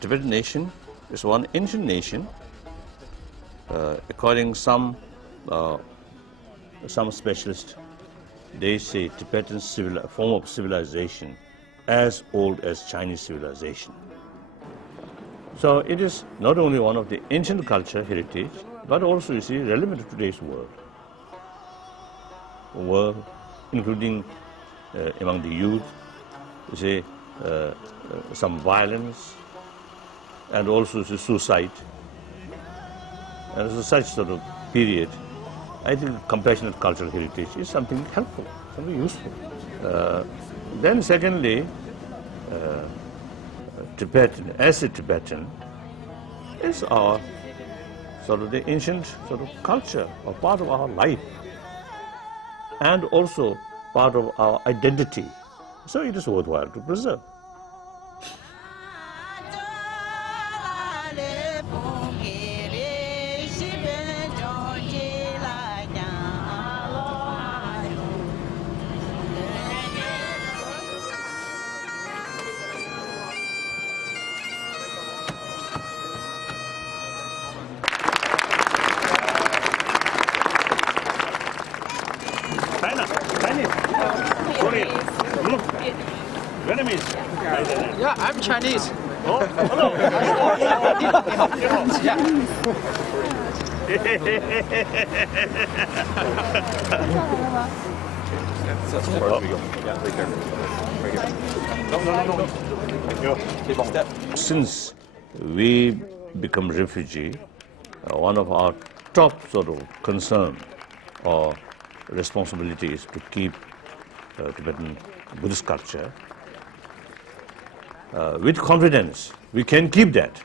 Tibetan nation is one ancient nation. According some specialists, they say Tibetan form of civilization as old as Chinese civilization. So it is not only one of the ancient culture heritage, but also, you see, relevant to today's world, including among the youth, you see, some violence, and also suicide. And as such sort of period, I think compassionate cultural heritage is something helpful, something useful. Then secondly, Tibetan, as a Tibetan, is our sort of the ancient sort of culture, or part of our life, and also part of our identity. So it is worthwhile to preserve. Yeah, I'm Chinese. Oh, hello. Yeah. That's as far as we go. Yeah, right there. Right here. No. Keep on step. Since we become refugee, one of our top sort of concern or responsibility is to keep Tibetan Buddhist culture. With confidence, we can keep that,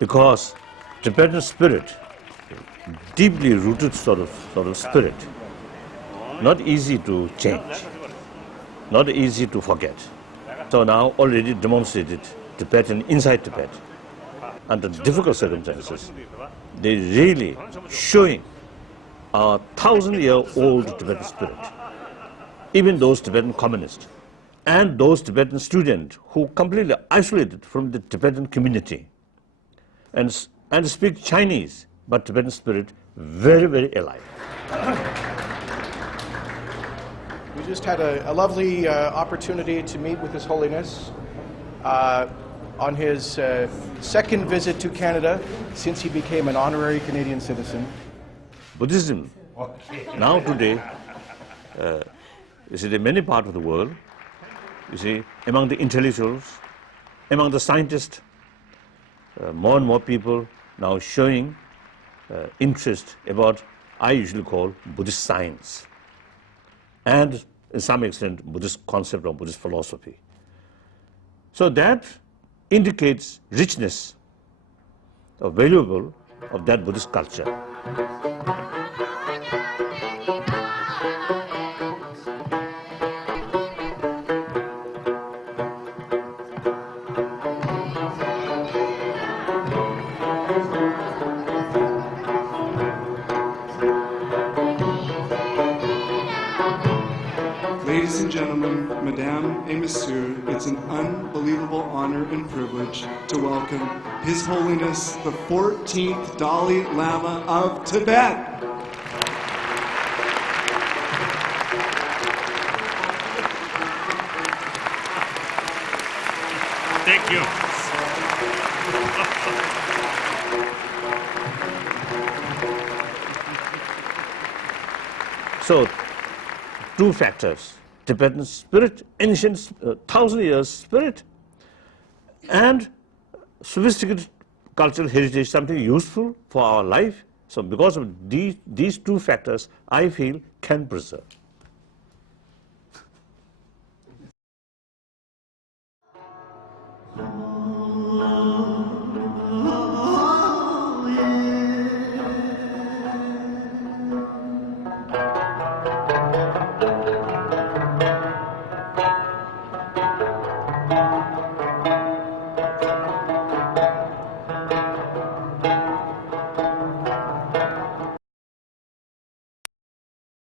because Tibetan spirit, deeply rooted sort of spirit, not easy to change, not easy to forget. So now already demonstrated Tibetan inside Tibet, under difficult circumstances, they really showing a 1,000-year-old Tibetan spirit. Even those Tibetan communists and those Tibetan students who completely isolated from the Tibetan community and speak Chinese, but Tibetan spirit very, very alive. We just had a lovely opportunity to meet with His Holiness on his second visit to Canada since he became an honorary Canadian citizen. Buddhism, now today, you see, in many parts of the world, you see, among the intellectuals, among the scientists, more and more people now showing interest about, I usually call, Buddhist science, and in some extent, Buddhist concept or Buddhist philosophy. So that indicates richness or valuable of that Buddhist culture. Ladies and gentlemen, Mesdames et Messieurs, it's an unbelievable honor and privilege to welcome His Holiness the 14th Dalai Lama of Tibet. Thank you. So, two factors: Tibetan spirit, ancient 1,000 years spirit, and sophisticated cultural heritage, something useful for our life. So because of these two factors, I feel can preserve.